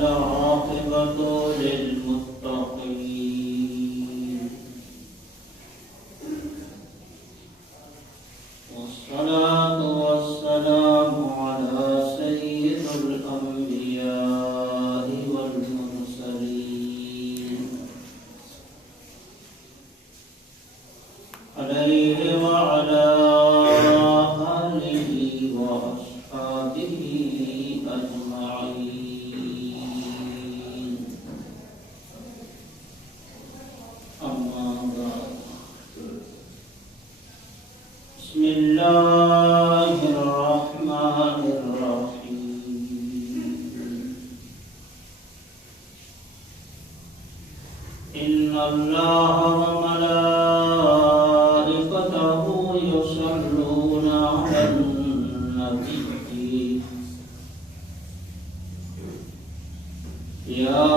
والعاقبة للمتقين والصلاة والسلام على سيد الأنبياء والمرسلين عليه وعلى آله وأصحابه أجمعين. أما بعد، بسم الله الرحمن الرحيم. إن الله وملائكته يصلون على النبي يا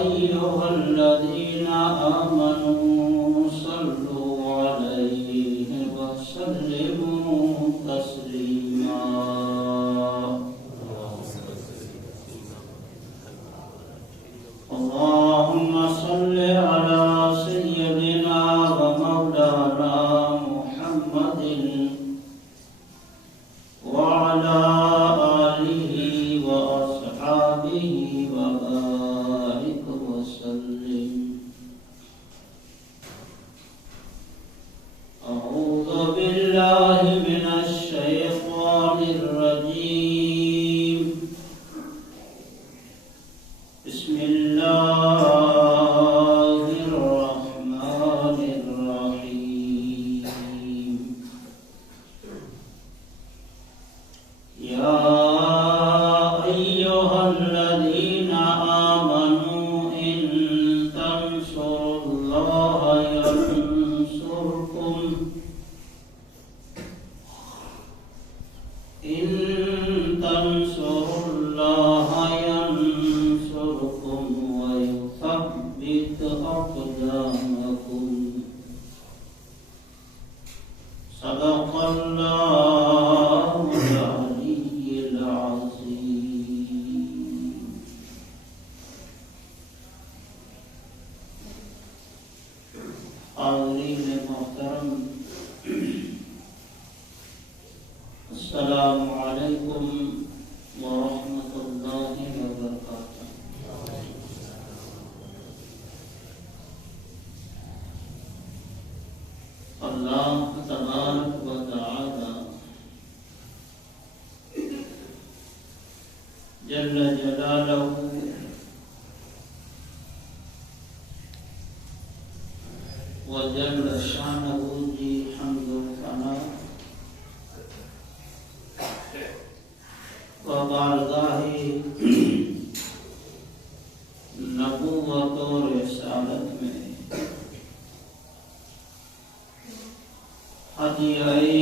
أيها الذين آمنوا صلوا عليه وسلموا تسليما. اللهم صل على سيدنا ومولانا محمد وعلى آله وأصحابه وبارك وسلم. أعوذ بالله من الشيطان الرجيم. بسم الله الرحمن الرحيم. يا أيها الذين آمنوا إن تنصروا الله ينصركم ويثبت أقدامكم. صدق الله العلي العظيم. حاضرین محترم، السلام علیکم ورحمۃ اللہ وبرکاتہ۔ اللہ تبارک و تعالی جل جلالہ وجل شانہ جی حمد و ثنا و بارگاہ نبوت و رسالت میں ہدیۂ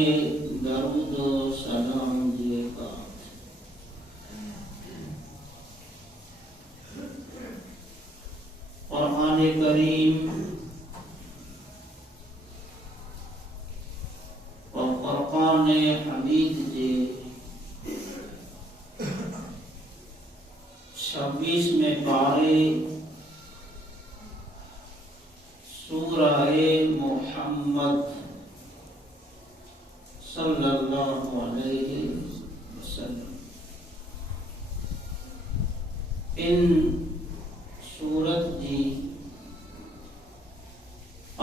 درود و سلام دیے گا۔ قرآن کریم و فرقان حمید جے 26 میں پارے سورہ محمد صلی اللہ علیہ وسلم، ان سورت جی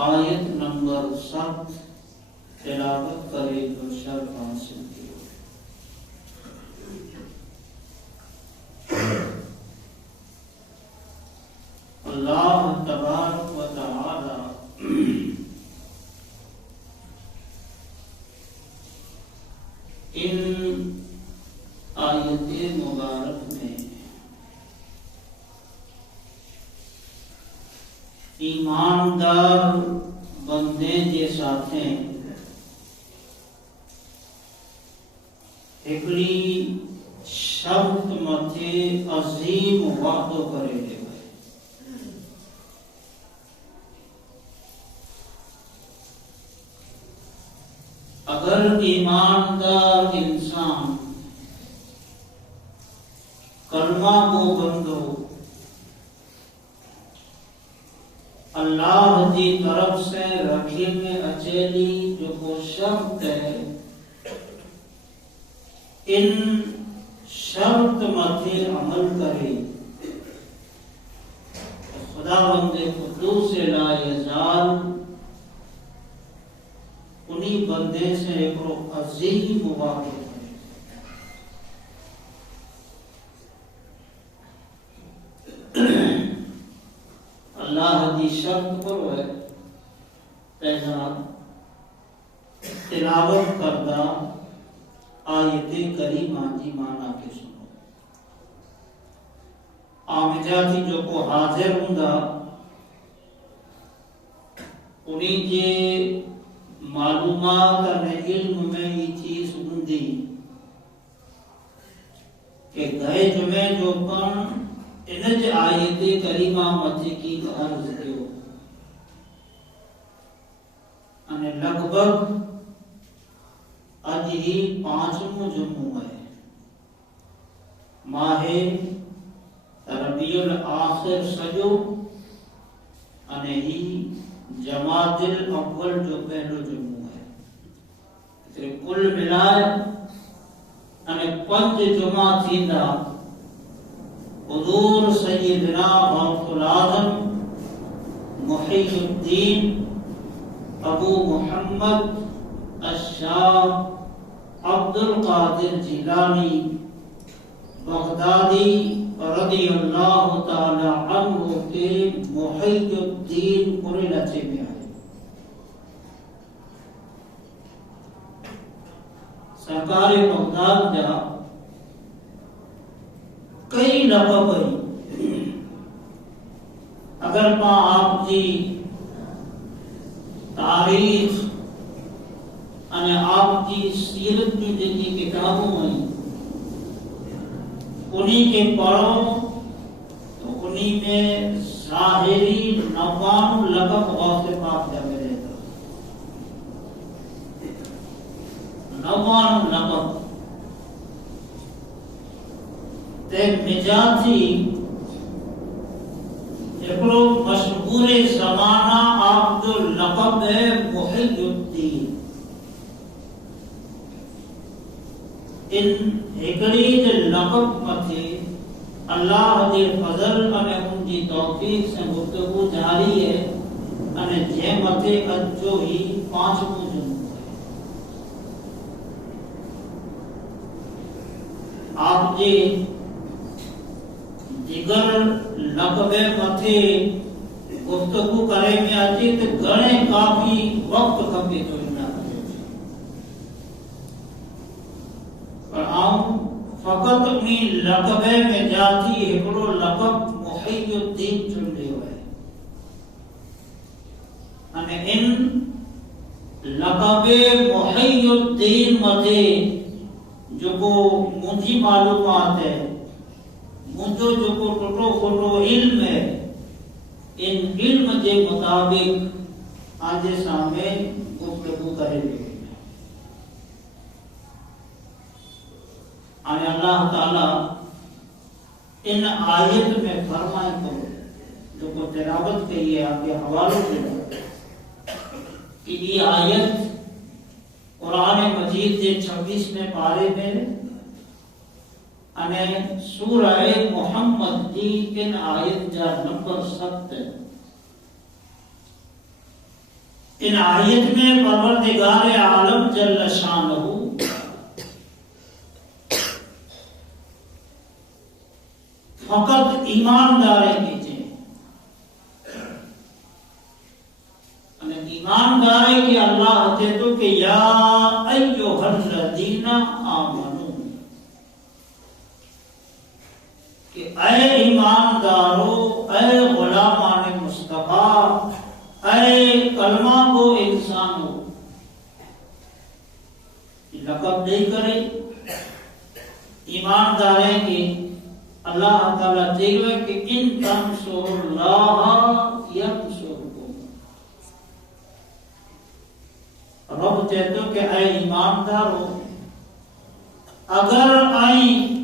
آیت نمبر 7 تلاوت کرے تو شرف حاصل کیو۔ اللہ تبارک و تعالی ان آیت مبارک میں ایماندار بندے کے ساتھیں ایکڑی شرط متھے عظیم وعدو کرے لے گئے۔ اگر ایماندار انسان کلمہ کو بندو اللہ کی طرف سے رکھی میں اچیلی جو کو شرط ہے ان شرط متے عمل کرے خداوند قدوس لا یزال انہی بندے سے ایک عظیم واقع اللہ دی شرط پر ہے پہلا تلاوت کردہ آیت کریمہ دی معنی کے سنو آمجا تھی جو کو حاضر ہوں گا انہیں کے معلومات اور علم میں یہ چیز ہوں دی کہ گئے جمعے جو پن انج آیت کریمہ مجھے کی عرض دیو انہیں لگ بھگ آج ہی 5 جمعہ ہے ماہ ربیع الاخر سجو انہیں ہی جماعت الاول جو پہلو جمعہ ہے کل ملائے انہیں 5 جمعہ تھیندا حضور سیدنا غوث العظم محی الدین ابو محمد الشاہ عبد القادر جیلانی بغدادی رضی اللہ تعالی عنہ کے محی الدین پورے لچے میں آئے سرکار بغداد جا کئی لقب ہے اگر پا آپ کی تاریخ اور آپ کی سیرت کی جتنی کتابوں ہیں انہی کے پڑھو تو انہی میں ظاہری 99 لقب غوث پاک جا ملے گا 99 لقب تے مجازی ایکڑو مشہور زمانہ آپ جو لقب ہے محی الدین ان ایکڑی جو لقب متھے اللہ دے فضل میں ان کی توفیق سے گفتگو جاری ہے اور جے متھے اجو ہی 5 جمعہ آپ جی دیگر لقب متھے گفتگو کرے میں آجی تو گھنے کافی وقت کھپے تو انہا پر آؤں فقط اپنی لقب میں جاتی ایکڑو لقب محی الدین چن لے ہوئے انہیں ان لقب محی الدین متھے جو کو مجھے معلومات ہے مجھو جو کو ٹوٹو کھوٹو علم ہے ان علم کے مطابق آج سامنے گفتگو کرے لے آنے اللہ تعالی ان آیت میں فرمائے کو جو کو تلاوت کہی ہے آپ کے حوالوں سے کہ یہ آیت قرآن مجید کے 26 پارے میں انہیں سورہ محمد کی ان آیت جا نمبر 7 ہے ان آیت میں پروردگار عالم جل شانہ فقط ایمانداریں کیجئے ایمانداریں کہ اللہ کہتے تو کہ یا ایوہ الذین آمنو کہ اے ایماندارو اے غلامان مصطفیٰ اے کلمہ کو انسانو لقب نہیں کرے ایمانداریں کہ اللہ تعالیٰ دیکھوے کہ ان تنصر اللہ ینصرکم رب کہتے کہ اے ایماندارو اگر آئیں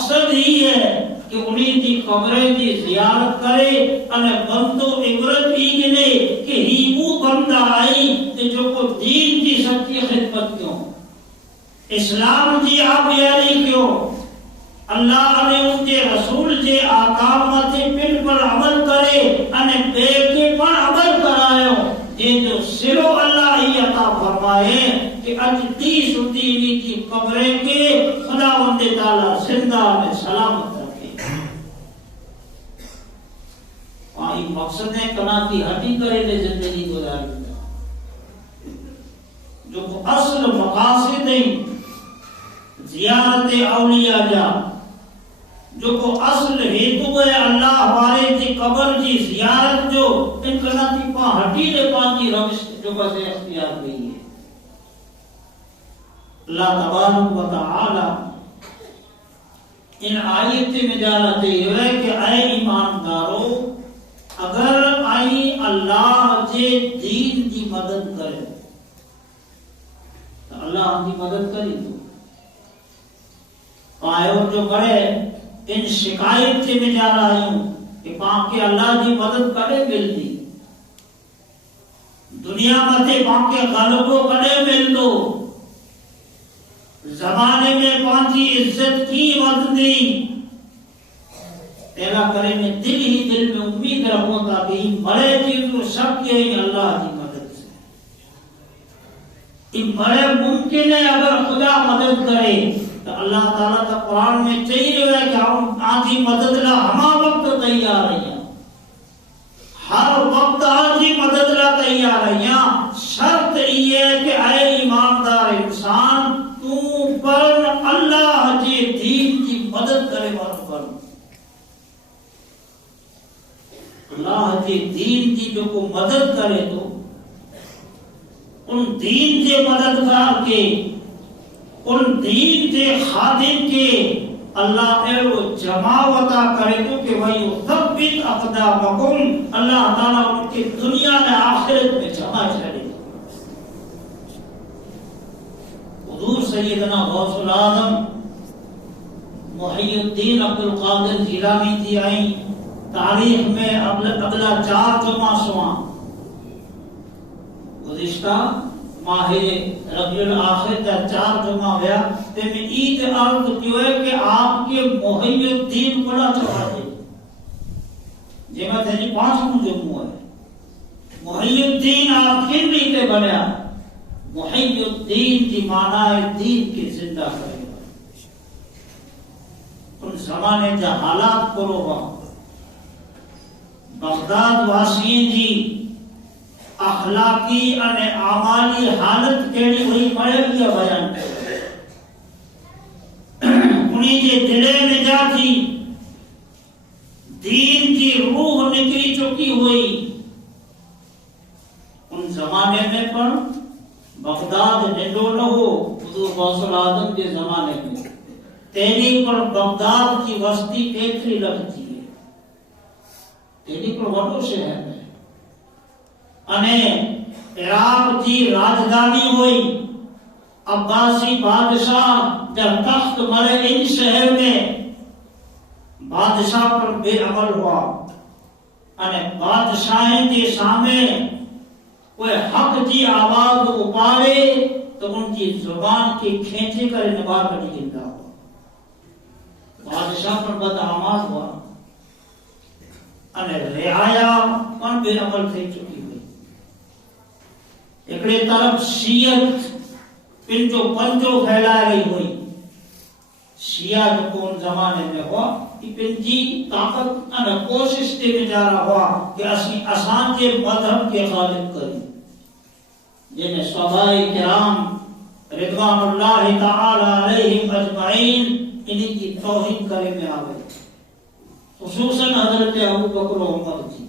مقصد ہی ہے کہ انہیں دی قبریں دی زیارت کرے انہیں بندو عبرت ہی گنے کہ ہی وہ بندہ آئی کہ جو کو دین کی سچی خدمت کیوں، اسلام جی آپ یاری کیوں، اللہ نے ان کے رسول جے آکامت پن پر عمل کرے انہیں بے کے پر عمل کرائیو یہ جو سرو اللہ ہی عطا فرمائے کہ اج تی سدینی کی قبریں کے خدا وند تعالیٰ زندہ میں سلامت رکھے۔ آئی مقصد ہے کنا کی ہٹی کرے لے زندگی گزاری جو اصل مقاصد ہیں زیارت اولیاء جا جو کو اصل ہیتو ہے اللہ والے کی قبر کی زیارت جو ان کلاتی پا ہٹی دے پانچی روش جو بس اختیار گئی ہے۔ اللہ تبارک و تعالی ان آیت میں جانتے ہوئے کہ اے ایماندارو اگر آئی اللہ جے دین کی مدد کرے تو اللہ ہم کی مدد کری تو پائے جو بڑے ان شکایت سے میں جا رہا ہوں کہ پاک کے اللہ کی مدد کرے مل دی دنیا میں پاک کے غلبوں کرے مل دو زمانے میں پانچی عزت کی مدد دی تیرا کرے میں دل ہی دل میں امید رکھوں تاکہ مرے چیز وہ سب کے ہی اللہ کی مدد سے یہ مرے ممکن ہے اگر خدا مدد کرے تو اللہ تعالیٰ کا قرآن میں چاہیے ہے کہ ہم آجی مدد لا ہما وقت تیار ہیں ہر وقت آجی مدد لا تیار ہیں شرط یہ ہے کہ اے ایماندار انسان تو پر اللہ جی دین کی مدد کرے بات پر اللہ جی دین کی جو کو مدد کرے تو ان دین کے مددگار کے ان دین کے خادم کے اللہ ایرو جماوتا کرے تو کہ وہی ثبت اقدامکم اللہ تعالیٰ ان کی دنیا میں آخرت میں جمع چڑھے حضور سیدنا غوث العظم محی الدین عبدالقادر جیلانی جی آئیں تاریخ میں اگلا 4 جمعہ سواں گزشتہ ماہ ربیع الاخر کا 4 جمعہ ہوا تے میں عید عرض کیوں ہے کہ آپ کے محی الدین بڑا چڑھا دے جی میں تھے 5 جمعہ ہے محی الدین آپ کن لیتے بنیا محی الدین کی معنی دین کی زندہ کرے گا ان زمانے جا حالات کرو گا بغداد واسین جی اخلاقی اور اعمالی حالت کیڑی ہوئی پڑے لیا بیان کرے انہیں جے دلے میں جا تھی دین کی روح نکلی چکی ہوئی ان زمانے میں پر بغداد نڈو نہ ہو حضور غوث العظم کے زمانے میں تیری پر بغداد کی وسطی کیتری لگتی ہے تیری پر وڈو شہر ہے انہیں عراق کی راجدانی ہوئی عباسی بادشاہ جب تخت مرے ان شہر میں بادشاہ پر بے عمل ہوا انہیں بادشاہیں کے سامنے کوئی حق کی آواز اپارے تو ان کی زبان کی کھینچے کر نبار بنی گندہ ہوا بادشاہ پر بدعمال ہوا انہیں رعایا ان بے عمل تھی چکی ہوئی ایکڑے طرف شیعت پنجو پنجو پھیلا رہی ہوئی شیعہ جو کون زمانے میں ہوا کہ پنجی طاقت انہ کوشش دے میں جا رہا ہوا کہ آسان کے مذہب کے غالب کریں جنہیں صحابہ کرام رضوان اللہ تعالی علیہم اجمعین انہی کی توہین کرے میں آوے خصوصاً حضرت ابو بکر و عمر جی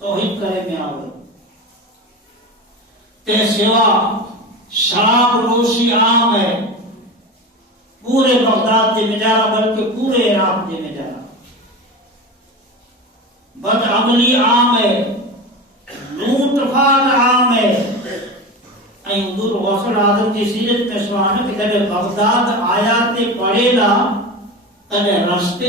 توہین کرے میں آوے تے سوا شراب نوشی عام ہے پورے بغداد دے میں جا رہا بلکہ پورے عراق دے میں جا رہا بدعملی عام ہے لوٹ پھاٹ عام ہے حضور غوث العظم کی سیرت میں سوانا کہ جب بغداد آیات پڑھے لا અને રસ્તે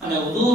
અને હુજૂર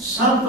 7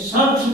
60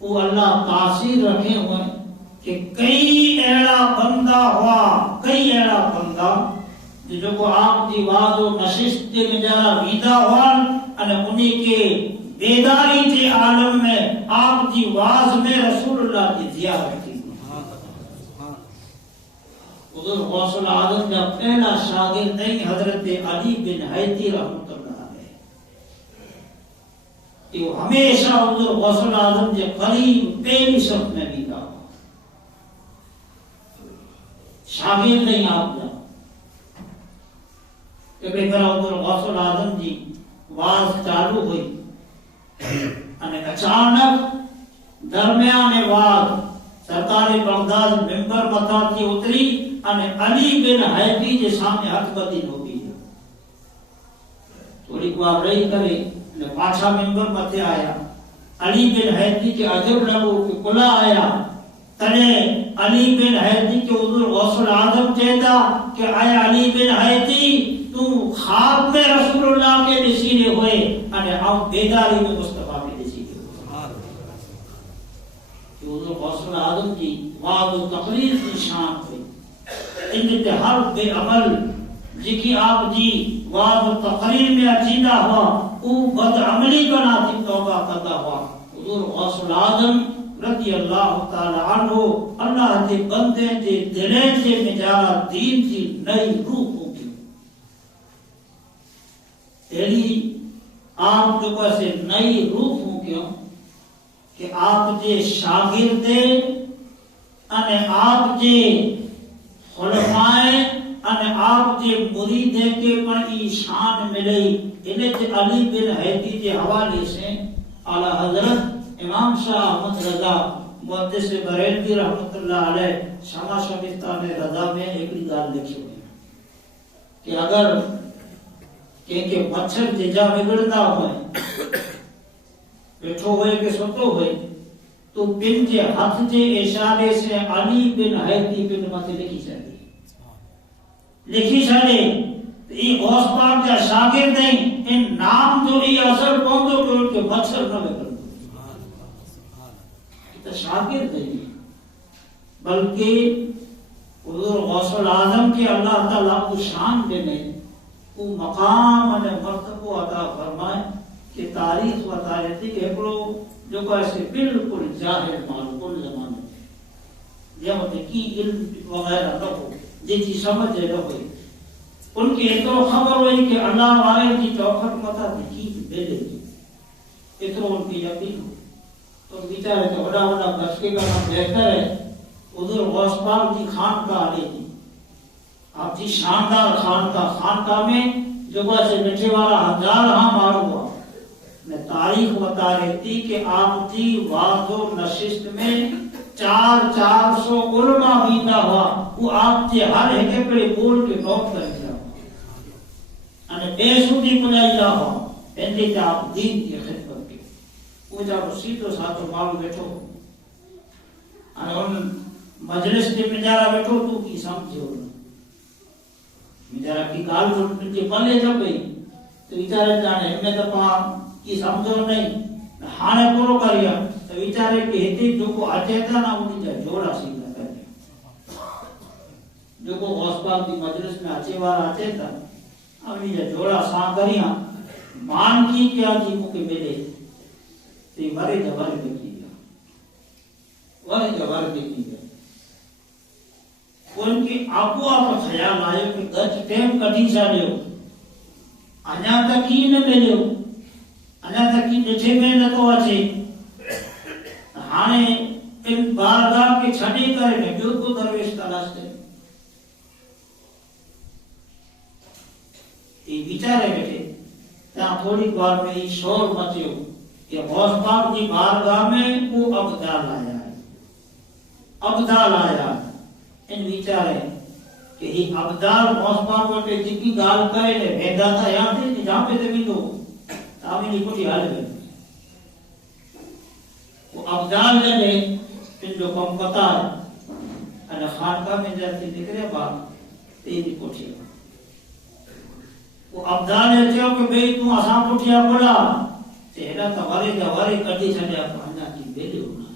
وہ اللہ تاثیر رکھے ہوئے کہ کئی ایڑا بندہ ہوا، کئی ایڑا بندہ جو کو آپ دی واز و نشست کے مجارہ ویدہ ہوا اور انہیں کے بیداری کے عالم میں آپ دی واز میں رسول اللہ کی زیارت کی۔ حضور غوث العظم کا پہلا شاگرد حضرت علی بن حیدی رحمۃ اللہ علیہ، کہ وہ ہمیشہ حضور غوث العظم کے قریب پہلی صف میں بھی تھا، شاگرد نہیں آپ کا کہ بے کرا حضور غوث العظم جی واز چالو ہوئی اور اچانک درمیان واز سرکار بغداد ممبر متا کی اتری اور علی بن حیدی کے سامنے ہاتھ بدی ہو گئی، تھوڑی کو آپ رہی کرے پاچھا ممبر متے آیا، علی بن حیدی کے عجب لگو کہ کلا آیا تنے علی بن حیدی کے حضور غوث العظم کہتا کہ اے علی بن حیدی تو خواب میں رسول اللہ کے نشینے ہوئے اور ہم بیداری میں مصطفیٰ کے نشینے ہوئے۔ حضور غوث العظم کی واضح و تقریر کی شان ہوئی، ان ہر بے عمل جکی آپ جی واضح و تقریر میں اچیدہ ہوا وہ بد عملی بناتی توبہ کرتا ہوا۔ حضور غوث العظم رضی اللہ تعالی عنہ اللہ کے بندے کے دلے سے نجارہ دین کی نئی روح ہوگی، تیری آپ جو کیسے نئی روح ہوگی کہ آپ جے شاگرد ان آپ جے خلفائیں ان آپ جے مرید کے پر ای شان ملی، انہیں جے علی بن حیدی کے حوالے سے اعلی حضرت امام شاہ احمد رضا محدث بریلوی رحمۃ اللہ علیہ شمع شبستان رضا میں ایک گال لکھی ہوئی کہ اگر کہ مچھر ججا بگڑتا ہوئے بیٹھو ہوئے کہ سوتو ہوئے تو بن کے ہاتھ کے اشارے سے علی بن حیدی بن مت لکھی چلے یہ غوث پاک کا شاگرد نہیں، ان نام جو یہ اثر پہنچو کہ ان کے مچھر نہ بگڑ شاگرد نہیں، بلکہ حضور غوث العظم کے اللہ تعالیٰ کو شان دینے وہ مقام اور مرتبہ عطا فرمائے کہ تاریخ و تاریخی کے ایکڑو جو ایسے بالکل ظاہر معلوم کل زمانے میں جب کی علم وغیرہ نہ ہو جن کی سمجھ نہ ہوئی ان کی اتنا خبر ہوئی کہ اللہ والے کی چوکھٹ متا کی بیلے کی اتنا ان کی یقین ہو تو بیچارے تو بڑا بڑا بچکے کا نام بہتر ہے حضور غوث پاک کی خانقاہ آ رہی تھی، آپ کی شاندار خانقاہ میں جو ایسے مٹھے والا ہزار ہاں مار ہوا میں تاریخ بتا رہی تھی کہ آپ کی واضح و نشست میں 400 علماء بیتا ہوا وہ آپ کے ہر ایک پڑے بول کے نوٹ کر دیا اور بے سودی بنائی جا ہوا پہلے کہ آپ دین کی خدمت کی وہ جب سیدھو ساتھو مال بیٹھو اور ان مجلس کے مجارہ بیٹھو تو کی سمجھو مجارہ کی کال جو کے پلے جب گئی تو بیچارے جانے ہمیں دفعہ کی سمجھو نہیں ہانے پورو کریا تو بیچارے کہتے جو کو آتے تھا نا انہیں جا جوڑا سیدھا کر دیا جو کو غوث پاک دی مجلس میں اچھے بار آتے تھا انہیں جا جوڑا ساں کریاں مان کی کیا جی کو کے ملے تو یہ بارے جوارے دیکھی گیا وارے جوارے دیکھی گیا ان کی آپو آپ خیال آئے کہ گچ ٹیم کٹی سا لیو انیا تک ہی نہ ملیو انیا تک ہی نٹھے میں نہ تو آچے ہانے ان بارگاہ کے چھڑی کرے میں بیو کو درویش تلاش کرے یہ بیچارے بیٹھے تاں تھوڑی بار میں یہ شور مچے ہو کہ غوث پاک کی بارگاہ میں وہ ابدال آیا ہے ابدال آیا ہے ان بیچارے کہ یہ ابدال غوث پاک وٹے جکی گال کرے لے بھیدا تھا یہاں تھے جہاں پہ تبھی تو تامی نہیں کچھ حال گئے وہ ابدال لے ان جو کم پتا ہے انہ خانقاہ میں جاتے نکرے بات تیری کوٹھی وہ ابدال لے چاہو کہ بھئی تم آسان کوٹھیا پڑا چہرہ توارے جوارے کٹی چھڑیا پہنا کی بیلے ہونا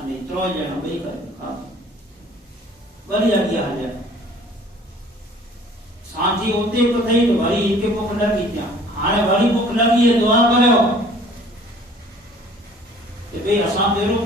અને ત્રણ જણા બે કરે ખાધું વળી અગિયા હજાર સાંજે ઉતે તો થઈ તો વળી એકે ભૂખ લાગી ત્યાં હાણે વળી ભૂખ લાગી એ દુઆ કર્યો કે ભાઈ અસાં બેરો